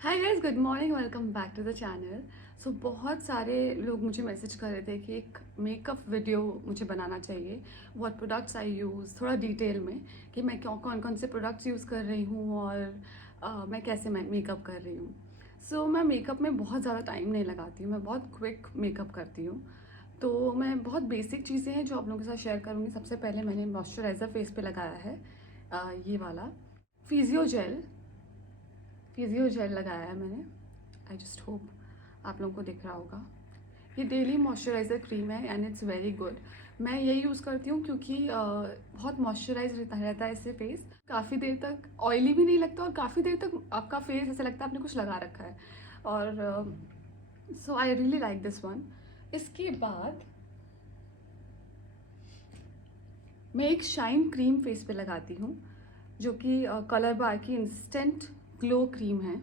Hi guys, good morning, welcome back to the channel. So बहुत सारे लोग मुझे मैसेज कर रहे थे कि एक मेकअप वीडियो मुझे बनाना चाहिए। व्हाट प्रोडक्ट्स आई यूज़, थोड़ा डिटेल में कि मैं कौन कौन से प्रोडक्ट्स यूज़ कर रही हूँ और मैं कैसे मेकअप कर रही हूँ। सो मैं मेकअप में बहुत ज़्यादा टाइम नहीं लगाती हूँ, मैं बहुत क्विक मेकअप करती हूँ। तो मैं बहुत बेसिक चीज़ें हैं जो आप लोगों के साथ शेयर करूँगी। सबसे पहले मैंने मॉइस्चराइज़र फेस पे लगाया है, ये वाला फिजियो जेल लगाया है मैंने। आई जस्ट होप आप लोगों को दिख रहा होगा। ये डेली मॉइस्चराइज़र क्रीम है एंड इट्स वेरी गुड। मैं यही यूज़ करती हूँ क्योंकि बहुत मॉइस्चराइज रहता है इससे फेस। काफ़ी देर तक ऑयली भी नहीं लगता और काफ़ी देर तक आपका फेस ऐसा लगता है आपने कुछ लगा रखा है। और so I really like this one. इसके बाद मैं एक शाइन क्रीम फेस पे लगाती हूँ जो कि कलर बार की इंस्टेंट ग्लो क्रीम है।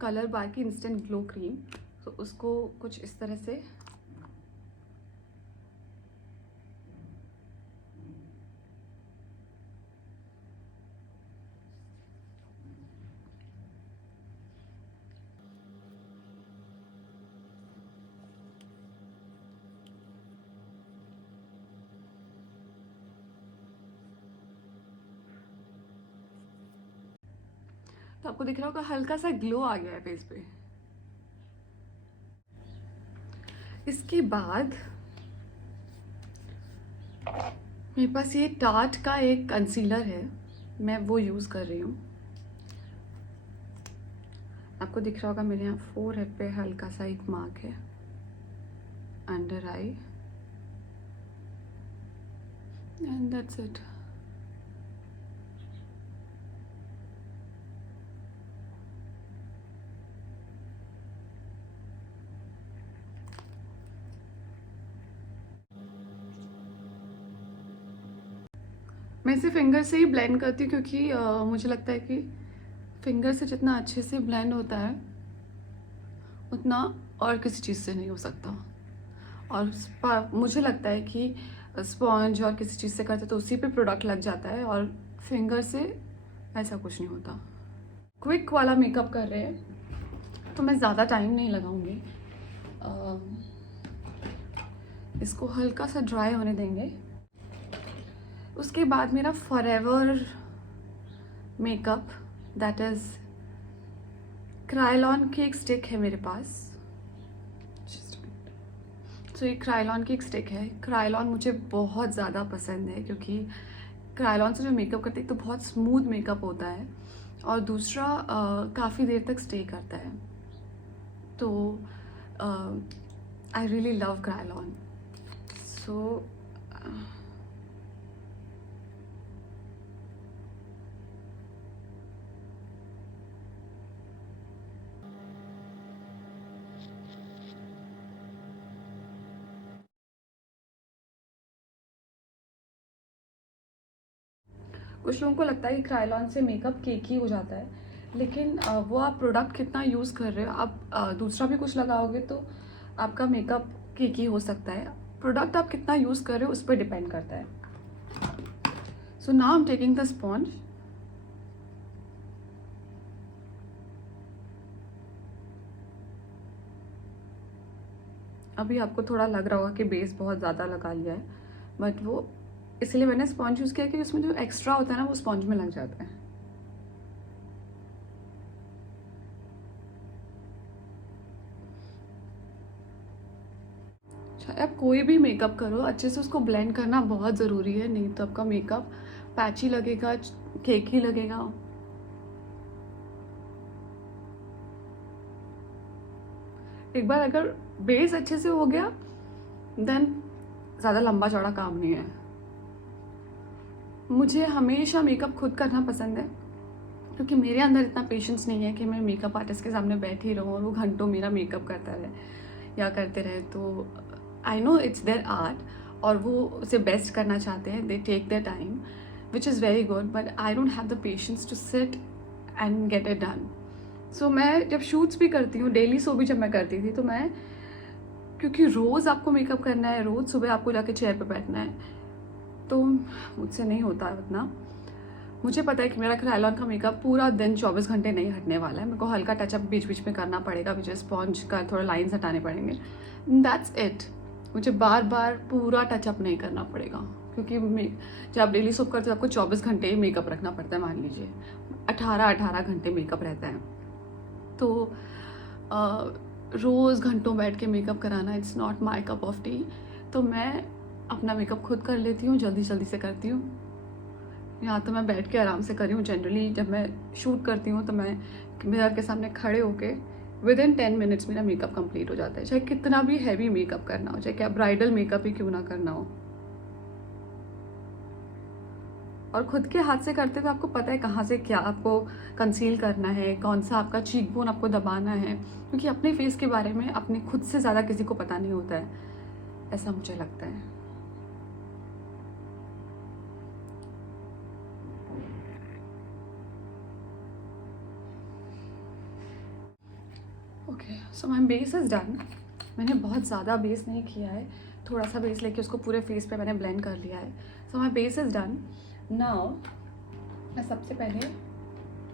कलर बार की इंस्टेंट ग्लो क्रीम। तो उसको कुछ इस तरह से तो आपको दिख रहा होगा हल्का सा ग्लो आ गया है फेस पे। इसके बाद मेरे पास ये टार्ट का एक कंसीलर है, मैं वो यूज़ कर रही हूँ। आपको दिख रहा होगा मेरे यहाँ फोरहेड पे हल्का सा एक मार्क है, under I, and that's it. मैं इसे फिंगर से ही ब्लेंड करती हूँ क्योंकि मुझे लगता है कि फिंगर से जितना अच्छे से ब्लेंड होता है उतना और किसी चीज़ से नहीं हो सकता। और मुझे लगता है कि स्पॉन्ज और किसी चीज़ से करते तो उसी पे प्रोडक्ट लग जाता है और फिंगर से ऐसा कुछ नहीं होता। क्विक वाला मेकअप कर रहे हैं तो मैं ज़्यादा टाइम नहीं लगाऊंगी। इसको हल्का सा ड्राई होने देंगे। उसके बाद मेरा forever makeup, that is Krylon की एक स्टिक है मेरे पास। तो ये क्रायलॉन की एक स्टिक है। क्रायलॉन मुझे बहुत ज़्यादा पसंद है क्योंकि क्रायलॉन से जो मेकअप करते हैं तो बहुत स्मूथ मेकअप होता है और दूसरा काफ़ी देर तक स्टे करता है। तो आई रियली लव क्रायलॉन। सो कुछ लोगों को लगता है कि क्रायलॉन से मेकअप केकी हो जाता है, लेकिन वो आप प्रोडक्ट कितना यूज़ कर रहे हो। आप दूसरा भी कुछ लगाओगे तो आपका मेकअप केकी हो सकता है। प्रोडक्ट आप कितना यूज़ कर रहे हो उस पर डिपेंड करता है। So now I am taking the sponge. अभी आपको थोड़ा लग रहा होगा कि बेस बहुत ज़्यादा लगा लिया है, बट वो इसलिए मैंने स्पॉन्ज यूज़ किया कि उसमें जो एक्स्ट्रा होता है ना वो स्पॉन्ज में लग जाता है। अच्छा, आप कोई भी मेकअप करो अच्छे से उसको ब्लेंड करना बहुत ज़रूरी है, नहीं तो आपका मेकअप पैची लगेगा, केकी लगेगा। एक बार अगर बेस अच्छे से हो गया देन ज़्यादा लंबा चौड़ा काम नहीं है। मुझे हमेशा मेकअप खुद करना पसंद है क्योंकि मेरे अंदर इतना पेशेंस नहीं है कि मैं मेकअप आर्टिस्ट के सामने बैठी रहूँ और वो घंटों मेरा मेकअप करता रहे या करते रहे। तो I know it's their art और वो उसे बेस्ट करना चाहते हैं, they take their time which is very good, but I don't have the patience to sit and get it done. So मैं जब शूट्स भी करती हूँ, डेली शो भी जब मैं करती थी, तो मैं, क्योंकि रोज़ आपको मेकअप करना है, रोज़ सुबह आपको जाके चेयर पे बैठना है, तो मुझसे नहीं होता है उतना। मुझे पता है कि मेरा क्रायलॉन का मेकअप पूरा दिन 24 घंटे नहीं हटने वाला है, मेरे को हल्का टचअप बीच बीच में करना पड़ेगा, मुझे स्पॉन्ज का थोड़ा लाइन्स हटाने पड़ेंगे, दैट्स इट। मुझे बार बार पूरा टचअप नहीं करना पड़ेगा, क्योंकि जब आप डेली सोप करते हो आपको 24 घंटे मेकअप रखना पड़ता है, मान लीजिए 18 घंटे मेकअप रहता है, तो रोज़ घंटों बैठ के मेकअप कराना it's not my cup of T. तो मैं अपना मेकअप खुद कर लेती हूँ, जल्दी जल्दी से करती हूँ। यहाँ तो मैं बैठ के आराम से करी हूँ। जनरली जब मैं शूट करती हूँ तो मैं मिरर के सामने खड़े होके विद इन 10 मिनट्स मेरा मेकअप कंप्लीट हो जाता है, चाहे कितना भी हैवी मेकअप करना हो, चाहे क्या ब्राइडल मेकअप ही क्यों ना करना हो। और खुद के हाथ से करते हुए आपको पता है कहाँ से क्या आपको कंसील करना है, कौन सा आपका चीक बोन आपको दबाना है, क्योंकि अपने फेस के बारे में अपने खुद से ज़्यादा किसी को पता नहीं होता है, ऐसा मुझे लगता है। Okay, so my base is done. मैंने बहुत ज़्यादा बेस नहीं किया है, थोड़ा सा बेस लेके उसको पूरे फेस पे मैंने ब्लेंड कर लिया है। So my base is done. Now मैं सबसे पहले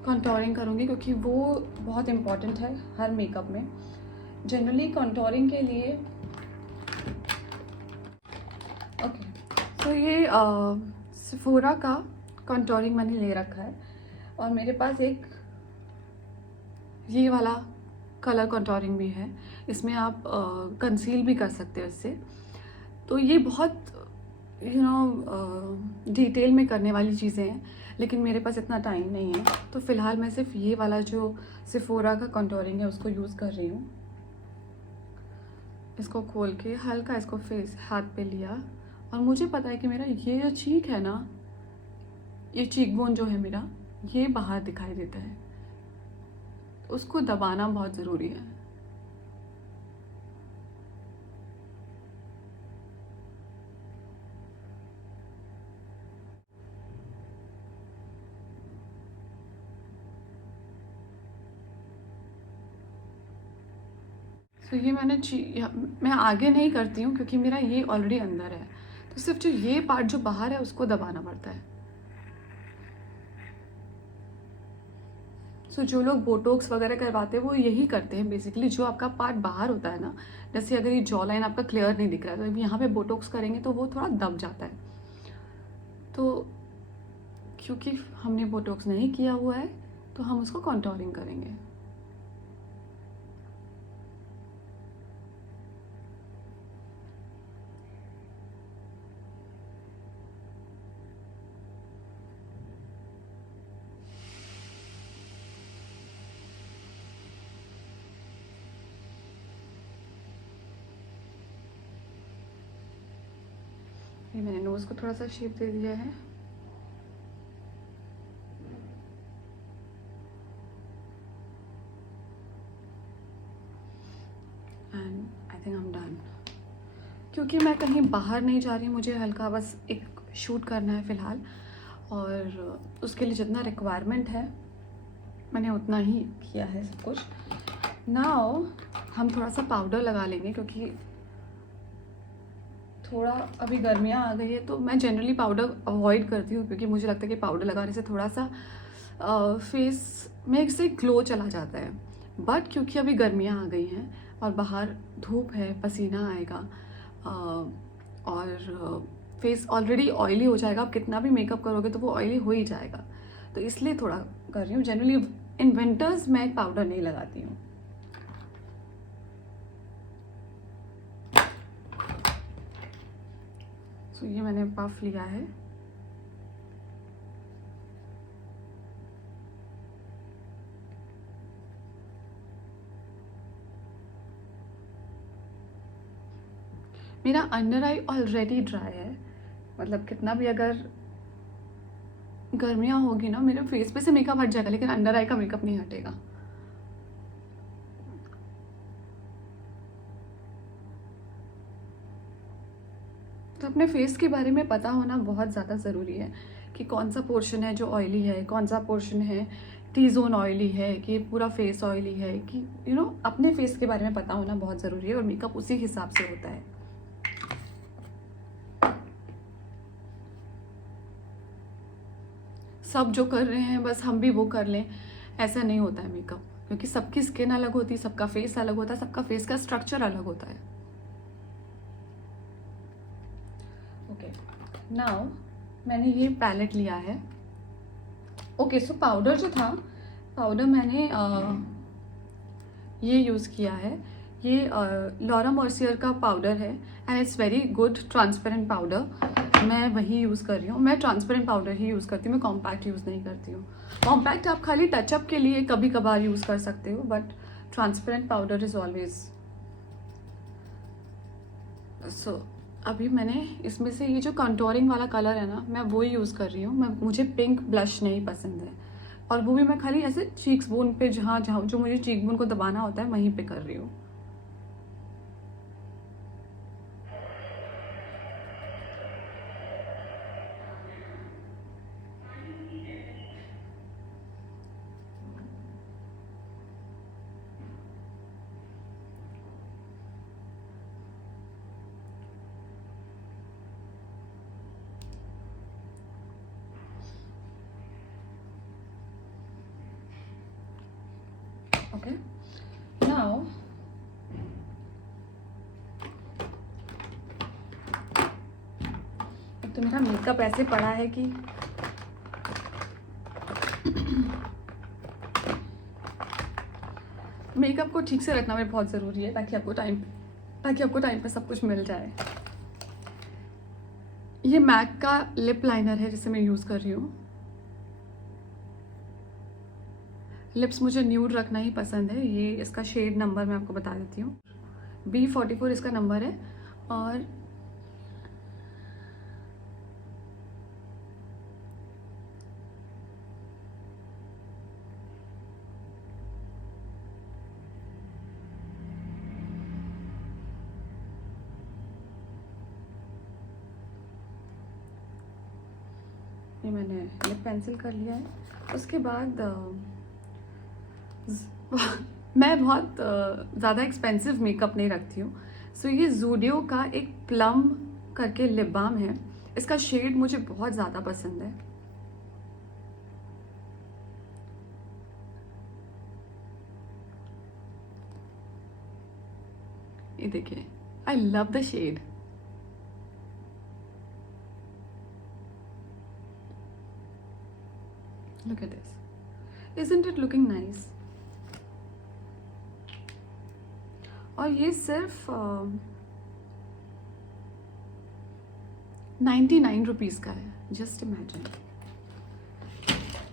कंटूरिंग करूँगी, क्योंकि वो बहुत इम्पॉर्टेंट है हर मेकअप में। जनरली कंटूरिंग के लिए ओके, तो ये सेफोरा का कंटूरिंग मैंने ले रखा है, और मेरे पास एक ये वाला कलर कंटूरिंग भी है, इसमें आप कंसील भी कर सकते हो इससे। तो ये बहुत डिटेल में करने वाली चीज़ें हैं, लेकिन मेरे पास इतना टाइम नहीं है, तो फ़िलहाल मैं सिर्फ ये वाला जो सेफोरा का कंटूरिंग है उसको यूज़ कर रही हूँ। इसको खोल के हल्का इसको फेस हाथ पे लिया, और मुझे पता है कि मेरा ये जो चीक है ना, ये चीक बोन जो है मेरा, ये बाहर दिखाई देता है, उसको दबाना बहुत ज़रूरी है। तो ये मैं आगे नहीं करती हूँ, क्योंकि मेरा ये ऑलरेडी अंदर है, तो सिर्फ जो ये पार्ट जो बाहर है उसको दबाना पड़ता है। सो जो लोग बोटॉक्स वगैरह करवाते हैं वो यही करते हैं बेसिकली, जो आपका पार्ट बाहर होता है ना, जैसे अगर ये जॉ लाइन आपका क्लियर नहीं दिख रहा है तो यहाँ पे बोटॉक्स करेंगे तो वो थोड़ा दब जाता है। तो क्योंकि हमने बोटॉक्स नहीं किया हुआ है तो हम उसको कंटूरिंग करेंगे। ये मैंने नोज़ को थोड़ा सा शेप दे दिया है। And I think I am done. क्योंकि मैं कहीं बाहर नहीं जा रही, मुझे हल्का बस एक शूट करना है फ़िलहाल, और उसके लिए जितना रिक्वायरमेंट है मैंने उतना ही किया है सब कुछ। नाउ हम थोड़ा सा पाउडर लगा लेंगे, क्योंकि थोड़ा अभी गर्मियाँ आ गई है, तो मैं जनरली पाउडर अवॉइड करती हूँ, क्योंकि मुझे लगता है कि पाउडर लगाने से थोड़ा सा फेस में से ग्लो चला जाता है। बट क्योंकि अभी गर्मियाँ आ गई हैं और बाहर धूप है, पसीना आएगा, और फेस ऑलरेडी ऑयली हो जाएगा, आप कितना भी मेकअप करोगे तो वो ऑयली हो ही जाएगा, तो इसलिए थोड़ा कर रही हूँ। जनरली इन विंटर्स मैं पाउडर नहीं लगाती हूँ। तो ये मैंने पफ लिया है। मेरा अंडर आई ऑलरेडी ड्राई है, मतलब कितना भी अगर गर्मियाँ होगी ना, मेरे फेस पे से मेकअप हट जाएगा, लेकिन अंडर आई का मेकअप नहीं हटेगा। तो अपने फेस के बारे में पता होना बहुत ज़्यादा ज़रूरी है, कि कौन सा पोर्शन है जो ऑयली है, कौन सा पोर्शन है टी जोन ऑयली है, कि पूरा फेस ऑयली है, कि अपने फेस के बारे में पता होना बहुत ज़रूरी है, और मेकअप उसी हिसाब से होता है। सब जो कर रहे हैं बस हम भी वो कर लें, ऐसा नहीं होता है मेकअप, क्योंकि सबकी स्किन अलग होती है, सबका फेस अलग होता है, सबका फेस का स्ट्रक्चर अलग होता है। ओके, नाउ मैंने ये पैलेट लिया है। ओके, सो पाउडर जो था, पाउडर मैंने ये यूज़ किया है। ये लॉरा मर्सियर का पाउडर है and it's very good transparent powder. मैं वही यूज़ कर रही हूँ, मैं ट्रांसपेरेंट पाउडर ही यूज़ करती हूँ, मैं कॉम्पैक्ट यूज़ नहीं करती हूँ। कॉम्पैक्ट आप खाली टचअप के लिए कभी कभार यूज़ कर सकते हो, but transparent powder is always. So अभी मैंने इसमें से ये जो कंटोरिंग वाला कलर है ना, मैं वो यूज़ कर रही हूँ। मुझे पिंक ब्लश नहीं पसंद है, और वो भी मैं खाली ऐसे चीक्स बोन पे, जहाँ जहाँ जो मुझे चीक बोन को दबाना होता है वहीं पे कर रही हूँ। ओके, नाउ एक तो मेरा मेकअप ऐसे पड़ा है कि मेकअप को ठीक से रखना मेरे बहुत ज़रूरी है, ताकि आपको टाइम पे सब कुछ मिल जाए। ये मैक का लिप लाइनर है जिसे मैं यूज़ कर रही हूँ। लिप्स मुझे न्यूड रखना ही पसंद है। ये इसका शेड नंबर मैं आपको बता देती हूँ, B44 इसका नंबर है। और ये मैंने लिप पेंसिल कर लिया है। उसके बाद मैं बहुत ज़्यादा एक्सपेंसिव मेकअप नहीं रखती हूँ। सो ये ज़ूडियो का एक प्लम करके लिप बाम है, इसका शेड मुझे बहुत ज़्यादा पसंद है। ये देखिए, I love the shade. Look at this. Isn't it looking nice? और ये सिर्फ 99 रुपीज़ का है, just imagine.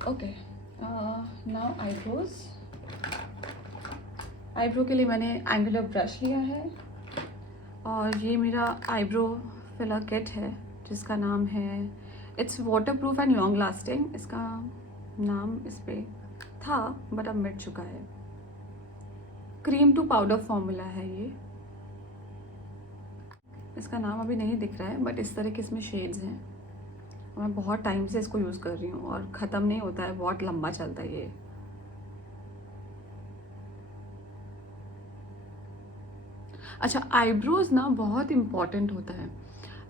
Okay, now eyebrows. Eyebrow के लिए मैंने एंगुलर ब्रश लिया है, और ये मेरा आईब्रो फिलर किट है जिसका नाम है, it's water proof and long lasting. इसका नाम इस पे था बट अब मिट चुका है। क्रीम टू पाउडर फॉर्मूला है ये, इसका नाम अभी नहीं दिख रहा है, बट इस तरह के इसमें शेड्स हैं। और मैं बहुत टाइम से इसको यूज़ कर रही हूँ और ख़त्म नहीं होता है, बहुत लंबा चलता है ये। अच्छा, आईब्रोज ना बहुत इम्पॉर्टेंट होता है।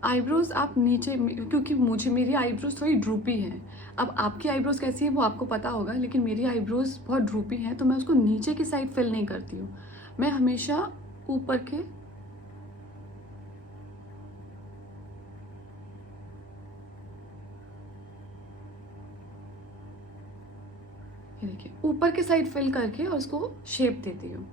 आईब्रोज आप नीचे, क्योंकि मेरी आईब्रोज थोड़ी ड्रूपी हैं। अब आपकी आईब्रोज कैसी है वो आपको पता होगा, लेकिन मेरी आईब्रोज बहुत ड्रूपी हैं, तो मैं उसको नीचे की साइड फिल नहीं करती हूँ, मैं हमेशा ऊपर के, ये देखिए, ऊपर के साइड फिल करके और उसको शेप देती हूँ।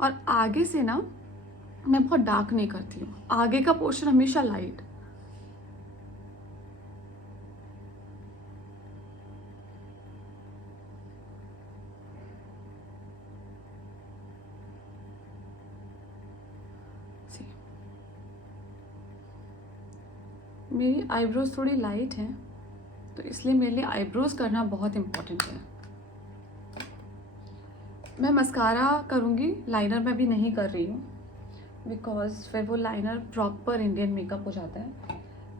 और आगे से ना मैं बहुत डार्क नहीं करती हूँ, आगे का पोर्शन हमेशा लाइट। मेरी आईब्रोज थोड़ी लाइट हैं, तो इसलिए मेरे लिए आईब्रोज करना बहुत इम्पोर्टेंट है। मैं मस्कारा करूँगी, लाइनर मैं भी नहीं कर रही हूँ, बिकॉज फिर वो लाइनर प्रॉपर इंडियन मेकअप हो जाता है।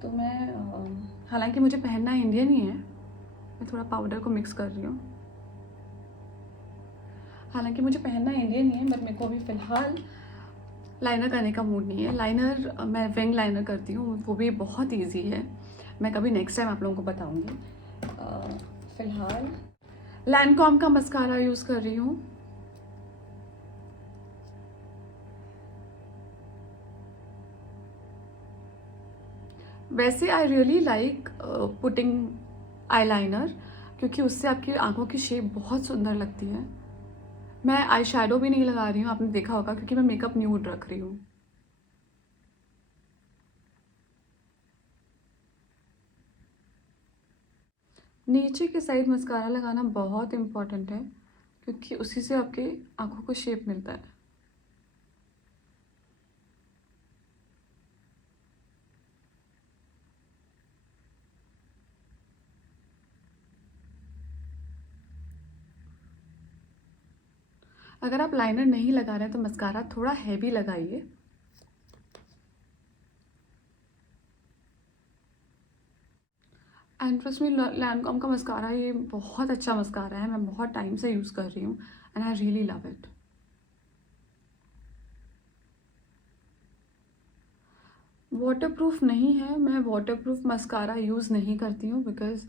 तो मैं हालांकि मुझे पहनना इंडियन ही है, मैं थोड़ा पाउडर को मिक्स कर रही हूँ। हालांकि मुझे पहनना इंडियन ही है, बट मेरे को अभी फ़िलहाल लाइनर करने का मूड नहीं है। लाइनर मैं विंग लाइनर करती हूँ, वो भी बहुत इजी है। मैं कभी नेक्स्ट टाइम आप लोगों को बताऊँगी। फ़िलहाल लैनकॉम का मस्कारा यूज़ कर रही हूँ। वैसे आई really like putting eye liner, क्योंकि उससे आपकी आंखों की शेप बहुत सुंदर लगती है। मैं आई शेडो भी नहीं लगा रही हूँ, आपने देखा होगा, क्योंकि मैं मेकअप न्यूड रख रही हूँ। नीचे के साइड मस्कारा लगाना बहुत इम्पॉर्टेंट है, क्योंकि उसी से आपके आंखों को शेप मिलता है। अगर आप लाइनर नहीं लगा रहे हैं तो मस्कारा थोड़ा हैवी लगाइए। एंड ट्रस्ट मी, लैनकॉम का मस्कारा ये बहुत अच्छा मस्कारा है, मैं बहुत टाइम से यूज़ कर रही हूँ and I really love it. Waterproof नहीं है, मैं वाटरप्रूफ मस्कारा यूज़ नहीं करती हूँ, बिकॉज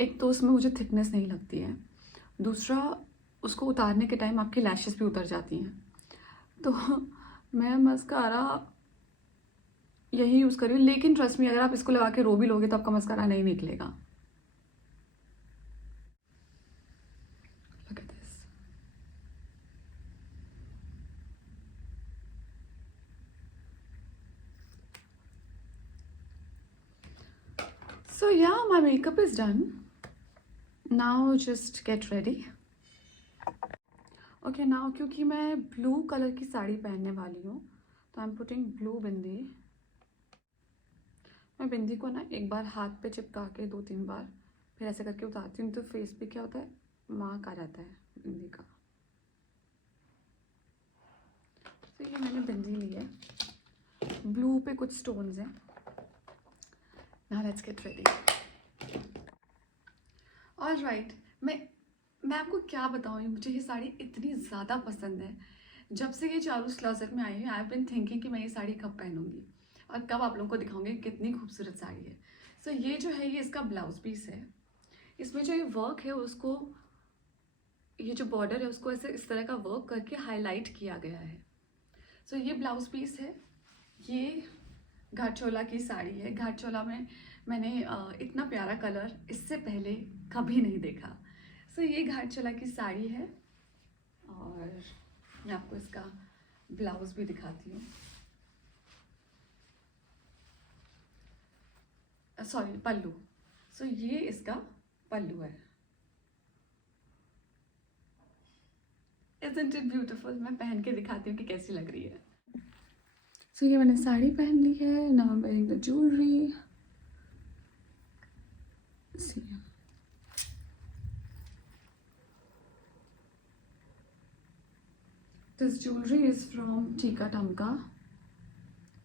एक तो उसमें मुझे थिकनेस नहीं लगती है, दूसरा उसको उतारने के टाइम आपकी लैशेस भी उतर जाती हैं। तो मैं मस्कारा यही यूज़ कर रही हूँ। लेकिन ट्रस्ट मी, अगर आप इसको लगा के रो भी लोगे तो आपका मस्कारा नहीं निकलेगा। Look at this. So yeah, my makeup is done. Now just get ready. Okay, now क्योंकि मैं ब्लू कलर की साड़ी पहनने वाली हूँ, तो आई एम पुटिंग ब्लू बिंदी। मैं बिंदी को ना एक बार हाथ पे चिपका के 2-3 बार फिर ऐसे करके उतारती हूँ, तो फेस पे क्या होता है, मार्क आ जाता है बिंदी का। तो ये मैंने बिंदी ली है, ब्लू पे कुछ स्टोन्स हैं। Now let's get ready. All right, मैं आपको क्या बताऊँ, मुझे ये साड़ी इतनी ज़्यादा पसंद है। जब से ये चारूस क्लॉसेट में आई है, आई हैव बीन थिंकिंग कि मैं ये साड़ी कब पहनूंगी और कब आप लोगों को दिखाऊंगी कितनी खूबसूरत साड़ी है। सो ये जो है, ये इसका ब्लाउज पीस है। इसमें जो ये वर्क है उसको, ये जो बॉर्डर है उसको ऐसे इस तरह का वर्क करके हाईलाइट किया गया है। सो ये ब्लाउज पीस है। ये घाटचोला की साड़ी है। घाटचोला में मैंने इतना प्यारा कलर इससे पहले कभी नहीं देखा। सो ये घाटचोला की साड़ी है, और मैं आपको इसका ब्लाउज भी दिखाती हूँ। सॉरी, पल्लू। सो ये इसका पल्लू है। Isn't it beautiful? मैं पहन के दिखाती हूँ कि कैसी लग रही है। सो ये मैंने साड़ी पहन ली है। Now I am wearing the jewellery. See. This jewelry is from Tika Tamka.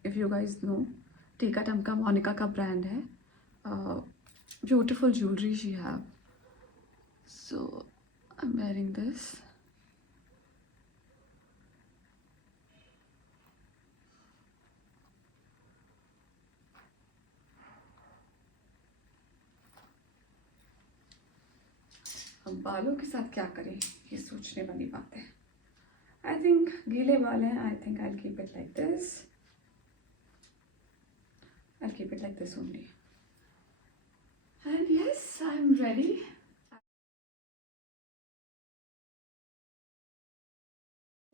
If you guys know, Tika Tamka Monica का brand है। Beautiful jewelry she have. So I'm wearing this. अब बालों के साथ क्या करें, ये सोचने वाली बात है। आई थिंक गीले बाल हैं, I think I keep it like this. I keep it like this only. And yes, I am ready.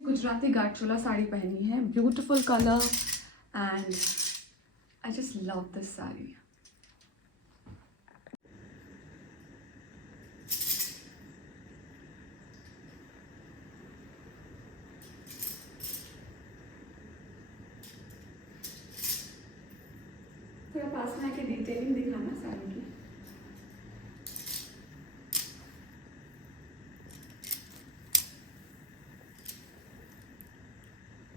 Gujarati Gharchola sari पहनी है, beautiful colour, and I just love this sari. थोड़ा पास में आके डिटेलिंग दिखाना साड़ी की।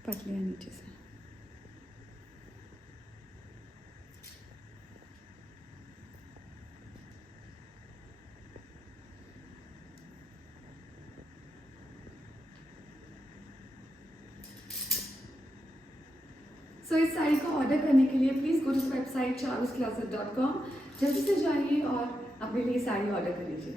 पतलियाँ नीचे से। सो इस साड़ी को ऑर्डर करने के लिए please go to the website charuscloset.com, जल्दी से जाइए और अपने लिए साड़ी ऑर्डर कर लीजिए।